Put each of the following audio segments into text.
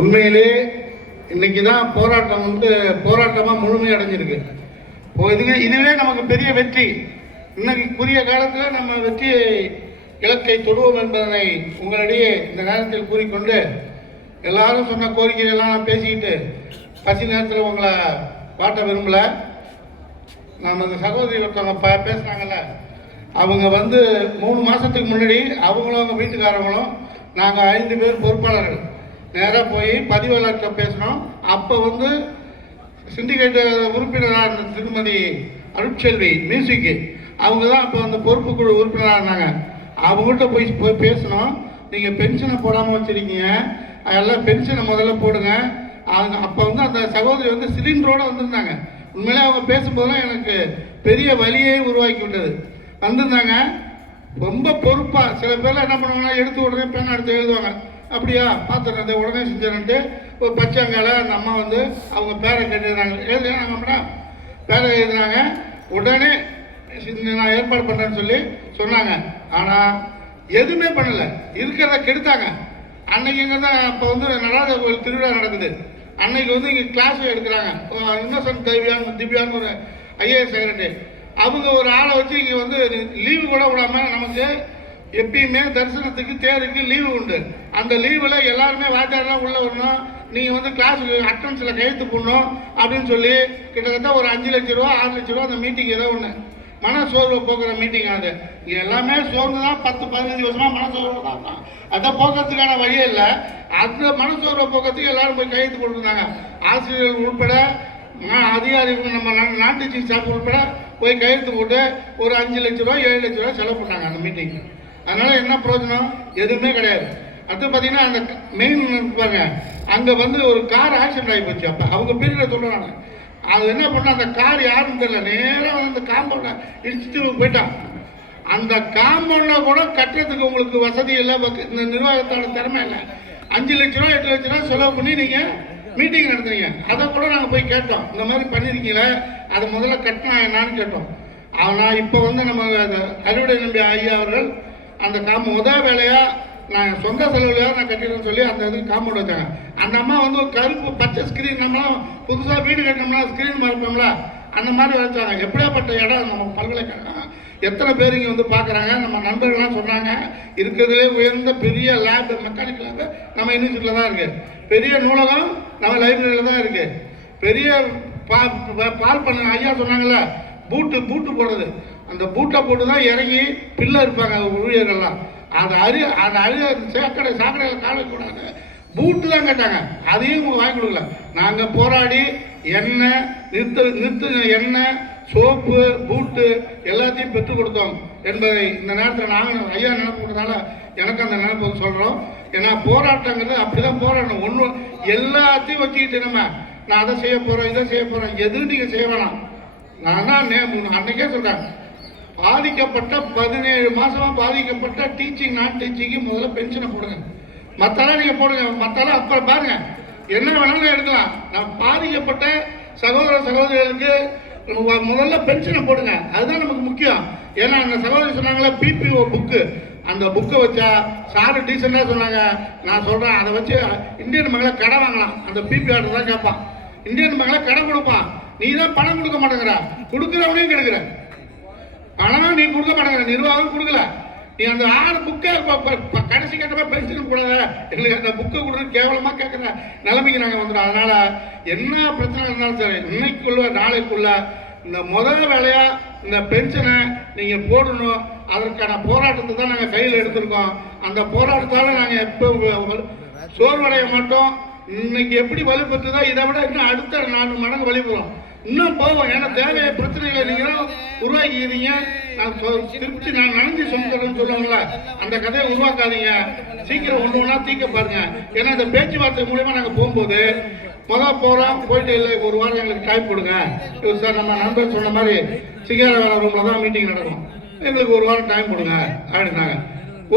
உண்மையிலே இன்னைக்கு தான் போராட்டம் போராட்டமாக முழுமை அடைஞ்சிருக்கு. இதுவே நமக்கு பெரிய வெற்றி. இன்னைக்கு குறுகிய காலத்தில் நம்ம வெற்றி இலக்கை தொடுவோம் என்பதனை உங்களிடையே இந்த நேரத்தில் கூறிக்கொண்டு, எல்லாரும் சொன்ன கோரிக்கையெல்லாம் பேசிக்கிட்டு பசி நேரத்தில் உங்களை வாட்ட விரும்பல. நமது சகோதரி ஒருத்தவங்க பேசுனாங்கல்ல, அவங்க 3 மாதத்துக்கு முன்னாடி அவங்களும் அவங்க வீட்டுக்காரங்களும் நாங்கள் 5 பேர் பொறுப்பாளர்கள் நேராக போய் பதிவாளர்கிட்ட பேசினோம். அப்போ சிண்டிகேட் உறுப்பினராக இருந்த திருமதி அருட்செல்வி மியூசிக்கு அவங்க தான் அப்போ அந்த பொறுப்பு குழு உறுப்பினராக இருந்தாங்க. அவங்கள்ட்ட போய் பேசினோம். நீங்கள் பென்ஷனை போடாமல் வச்சுருக்கீங்க, அதெல்லாம் பென்ஷனை முதல்ல போடுங்க. அப்போ அந்த சகோதரி சிலிண்டரோடு வந்திருந்தாங்க. உண்மையிலே அவங்க பேசும்போதெல்லாம் எனக்கு பெரிய வழியே உருவாக்கி விட்டது. வந்திருந்தாங்க ரொம்ப பொறுப்பாக. சில பேர்லாம் என்ன பண்ணுவாங்கன்னா, எடுத்து உடனே பேனா எடுத்து எழுதுவாங்க. அப்படியா பார்த்துருந்தேன் உடனே செஞ்சேன்ட்டு ஒரு பச்சைங்கால அந்த அம்மா அவங்க பேரை கேட்டுருந்தாங்க. எழுதுனாங்க மேடம், பேரை எழுதுனாங்க. உடனே நான் ஏற்பாடு பண்ணுறேன்னு சொல்லி சொன்னாங்க. ஆனால் எதுவுமே பண்ணலை, இருக்கிறத கெடுத்தாங்க. அன்னைக்கு இங்கே தான் அப்போ நடராஜ கோயில் திருவிழா நடக்குது. அன்னைக்கு இங்கே கிளாஸ் எடுக்கிறாங்க. இன்னசென்ட் திவ்யான்னு ஒரு ஐஏஎஸ் செக்ரட்டரி, அவங்க ஒரு ஆளை வச்சு இங்கே லீவு கூட விடாமல், நமக்கு எப்பயுமே தரிசனத்துக்கு தேருக்கு லீவு உண்டு. அந்த லீவில் எல்லாருமே வாத்தியாரெலாம் உள்ளே வரணும், நீங்கள் கிளாஸுக்கு அட்டன்ஸில் கையெழுத்து போடணும் அப்படின்னு சொல்லி கிட்டத்தட்ட ஒரு 5 லட்ச ரூபா 6 லட்ச ரூபா அந்த மீட்டிங் ஏதோ ஒன்று மன சோர்வை போக்குற மீட்டிங். அது இங்கே எல்லாமே சோர்ந்து தான் 10-15 வருஷமாக மனசோர்வு தான். அதை போக்குறதுக்கான வழியே இல்லை. அந்த மனசோர்வை போக்குறதுக்கு எல்லாரும் போய் கையெழுத்து போட்டுருந்தாங்க. ஆசிரியர்கள் உட்பட அதிகாரிகள் நம்ம நாட்டு டீச்சிங் ஸ்டாஃப் உட்பட போய் கையெழுத்து போட்டு ஒரு 5 லட்ச ரூபா 7 லட்ச ரூபா செலவு பண்ணாங்க அந்த மீட்டிங். அதனால் என்ன பிரயோஜனம்? எதுவுமே கிடையாது. அடுத்து பார்த்தீங்கன்னா அந்த மெயின் பாருங்க, அங்கே ஒரு கார் ஆக்சிடென்ட் ஆகி போச்சு. அப்போ அவங்க பீரியடில் சொல்கிறாங்க. அது என்ன பண்ணால் அந்த கார் யாருன்னு தெரியல, நேராக அந்த காம்பவுண்டை இடிச்சுட்டு போயிட்டான். அந்த காம்பவுண்டில் கூட கட்டுறதுக்கு உங்களுக்கு வசதி இல்லை, இந்த நிர்வாகத்தோட திறமை இல்லை. 5 லட்ச ரூபா 8 லட்ச ரூபா செலவு பண்ணி நீங்கள் மீட்டிங் நடத்துறீங்க. அதை கூட நாங்கள் போய் கேட்டோம், இந்த மாதிரி பண்ணியிருக்கீங்களே, அதை முதல்ல கட்டினா என்னான்னு கேட்டோம். ஆனால் இப்போ நம்ம அறுவடை நம்பி ஐயா அவர்கள் அந்த முதல் வேலையாக நான் சொந்த செலவுலையாக நான் கட்டிடுறேன்னு சொல்லி அந்த இதுக்கு காம்பவுண்ட் வச்சாங்க. அந்த அம்மா ஒரு கருப்பு பச்சை ஸ்க்ரீன், நம்மளாம் புதுசாக வீடு கட்டினோம்னா ஸ்க்ரீன் மறைப்போம்ல, அந்த மாதிரி வச்சாங்க. எப்படியாப்பட்ட இடம் நம்ம பல்கலைக்கழகம், எத்தனை பேர் இங்கே பார்க்குறாங்க. நம்ம நண்பர்கள்லாம் சொன்னாங்க, இருக்கிறதுலே உயர்ந்த பெரிய லேப் மெக்கானிக்கல் லேப் நம்ம யூனிவர்சிட்டியில் தான் இருக்குது. பெரிய நூலகம் நம்ம லைப்ரரியில் தான் இருக்குது. பெரிய பால் பண்ண ஐயா சொன்னாங்கல்ல, பூட்டு போடுறது, அந்த பூட்டை போட்டு தான் இறங்கி பிள்ளை இருப்பாங்க ஊழியர்கள்லாம். சாக்கடையில் காலக்கூடாது, பூட்டு தான் கேட்டாங்க. அதையும் உங்களுக்கு வாங்கி கொடுக்கல. நாங்கள் போராடி எண்ணெய் நிறுத்து எண்ணெய், சோப்பு, பூட்டு எல்லாத்தையும் பெற்றுக் கொடுத்தோம் என்பதை இந்த நேரத்தில் நாங்கள் ஐயா நினைப்பு கொடுத்தனால எனக்கு அந்த நினைப்பு சொல்கிறோம். ஏன்னா போராட்டங்கிறது அப்படி தான் போராடணும். ஒன்று எல்லாத்தையும் வச்சுக்கிட்டு நான் அதை செய்ய போகிறேன், இதை செய்ய போகிறேன், எதுவும் நீங்கள் செய்ய வேணாம். நான் தான் அன்னைக்கே சொல்கிறேன், பாதிக்கப்பட்ட 17 மாதமாக பாதிக்கப்பட்ட டீச்சிங் நான் டீச்சிங்கு முதல்ல பென்ஷனை போடுங்க. மற்றெல்லாம் நீங்கள் போடுங்க, மற்றெல்லாம் அப்புறம் பாருங்கள், என்ன வேணாலும் எடுக்கலாம். நான் பாதிக்கப்பட்ட சகோதர சகோதரிகளுக்கு முதல்ல பென்ஷனை போடுங்க, அதுதான் நமக்கு முக்கியம். ஏன்னா அந்த சகோதரி சொன்னாங்களே பிபிஓ புக்கு, அந்த புக்கை வச்சா சாரு டீசெண்டாக சொன்னாங்க. நான் சொல்கிறேன், அதை வச்சு இந்தியன் மக்களை கடை வாங்கலாம். அந்த பிபி ஆர்டர் தான் கேட்பான், இந்தியன் மக்களை கடை கொடுப்பான். நீ தான் பணம் கொடுக்க மாட்டேங்கிற, கொடுக்குறவனையும் கெடுக்கிற. பணம் நீ கொடுக்க மாட்டேங்கிற, நிர்வாகம் கொடுக்கல. நீ அந்த 6 புக்கை கடைசி கட்டமாக பென்ஷன் கூடாத, எங்களுக்கு அந்த புக்கை கொடுத்து கேவலமாக கேட்குற நிலைமைக்கு நாங்கள் வந்துடும். அதனால் என்ன பிரச்சனை இருந்தாலும் சரி, இன்னைக்குள்ள நாளைக்குள்ள இந்த முதல் வேலையாக இந்த பென்ஷனை நீங்கள் போடணும். அதற்கான போராட்டத்தை தான் நாங்கள் கையில் எடுத்திருக்கோம். அந்த போராட்டத்தால் நாங்கள் எப்போ சோர்வடைய மாட்டோம். இன்னைக்கு எப்படி வலுப்பெற்றுதோ இதை விட இன்னும் அடுத்த 4 மடங்கு வலிபெறும், இன்னும் போவோம். ஏன்னா தேவையான பிரச்சனைகளை நீங்களும் உருவாக்கிக்கிறீங்க. நான் திருப்தி நான் நனைஞ்சு சொல்லுறேன்னு சொல்லுவாங்களா, அந்த கதையை உருவாக்காதீங்க. சீக்கிரம் ஒன்று தீக்க பாருங்க. ஏன்னா இந்த பேச்சுவார்த்தை மூலமா நாங்கள் போகும்போது போகிறோம், போயிட்டு இல்லை 1 வாரம் எங்களுக்கு டைம் கொடுங்க சார். நம்ம நண்பர் சொன்ன மாதிரி சிங்கார வேலை ரூமில் தான் மீட்டிங் நடக்கும், எங்களுக்கு 1 வாரம் டைம் கொடுங்க அப்படின்னாங்க.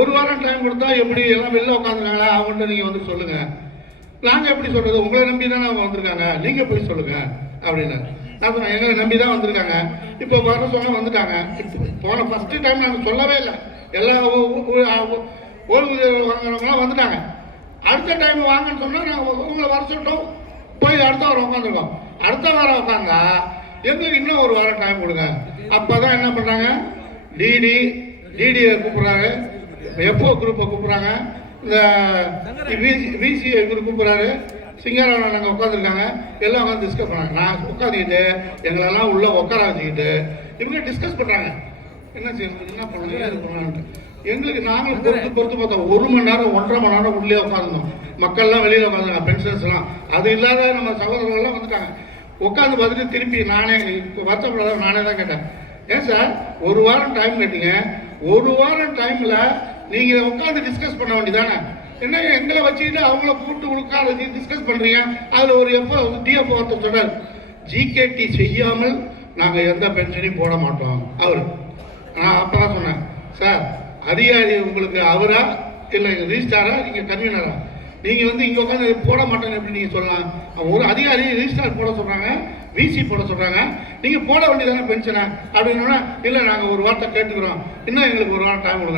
1 வாரம் டைம் கொடுத்தா எப்படி எல்லாம் வெளில உட்காந்துருக்காங்களா, அவங்கள்ட்ட நீங்கள் சொல்லுங்கள். நாங்கள் எப்படி சொல்கிறது, உங்களை நம்பி தானே அவங்க வந்திருக்காங்க, நீங்கள் போய் சொல்லுங்கள் அப்படின்னு. நான் சொன்னேன், எங்களை நம்பி தான் வந்திருக்காங்க, இப்போ வர சொன்னால் வந்துட்டாங்க. போன ஃபஸ்ட்டு டைம் நாங்கள் சொல்லவே இல்லை, எல்லா ஓய்வு வாங்குறவங்களாம் வந்துட்டாங்க. அடுத்த டைம் வாங்கன்னு சொன்னால் நாங்கள் உங்களை வர சொல்லிட்டோம், போய் அடுத்த வாரம் உட்காந்துருக்கோம். அடுத்த வாரம் உட்காந்தா எங்களுக்கு இன்னும் ஒரு வாரம் டைம் கொடுங்க. அப்போ தான் என்ன பண்ணுறாங்க, டிடியை கூப்பிட்றாங்க, எஃப்ஓ குரூப்பை கூப்பிட்றாங்க, இந்த விசிஐ குரூப் கூப்பிட்றாரு, சிங்காரவன் நாங்கள் உட்காந்துருக்காங்க, எல்லாம் உட்காந்து டிஸ்கஸ் பண்ணாங்க. நான் உட்காந்துக்கிட்டு எங்களெல்லாம் உள்ளே உட்கார வச்சுக்கிட்டு இவங்க டிஸ்கஸ் பண்ணுறாங்க, என்ன செய்யணும், என்ன பண்ணுங்க, இது பண்ணலான்ட்டு. எங்களுக்கு நாங்களும் பொறுத்து பார்த்தோம். 1 மணி நேரம் 1.5 மணி நேரம் உள்ளே உட்காந்துருந்தோம். மக்கள்லாம் வெளியில் உட்காந்துருக்காங்க, பென்ஷன்ஸ்லாம். அது இல்லாத நம்ம சகோதரர்கள்லாம் வந்துட்டாங்க. உட்காந்து பார்த்துட்டு திருப்பி நானே வருத்தப்படாத நானே தான் கேட்டேன், ஏன் சார் 1 வாரம் டைம் கேட்டீங்க, 1 வாரம் டைமில் நீங்கள் உட்காந்து டிஸ்கஸ் பண்ண வேண்டியதானே, என்ன எங்களை வச்சுக்கிட்டு அவங்கள கூப்பிட்டு உட்கார டிஸ்கஸ் பண்ணுறீங்க. அதில் ஒரு டிஎஃப்ஓ ஒருத்தர் சொல்கிறார், ஜிகேடி செய்யாமல் நாங்கள் எந்த பென்ஷனையும் போட மாட்டோம். அவர் நான் அப்போ தான் சொன்னேன், சார் அதிகாரி உங்களுக்கு அவரா இல்லை ரிஜிஸ்டாரா, நீங்கள் கன்வீனரா, நீங்கள் வந்து இங்கே உட்காந்து போட மாட்டேன்னு எப்படி நீங்கள் சொல்லலாம்? ஒரு அதிகாரி ரிஜிஸ்டார் போட சொல்கிறாங்க, விசி போட சொல்கிறாங்க, நீங்கள் போட வேண்டியதானே பென்ஷனை அப்படின்னா, இல்லை நாங்கள் ஒரு வார்த்தை கேட்டுக்கிறோம், இன்னும் எங்களுக்கு ஒரு வாரம் டைம் கொடுங்க.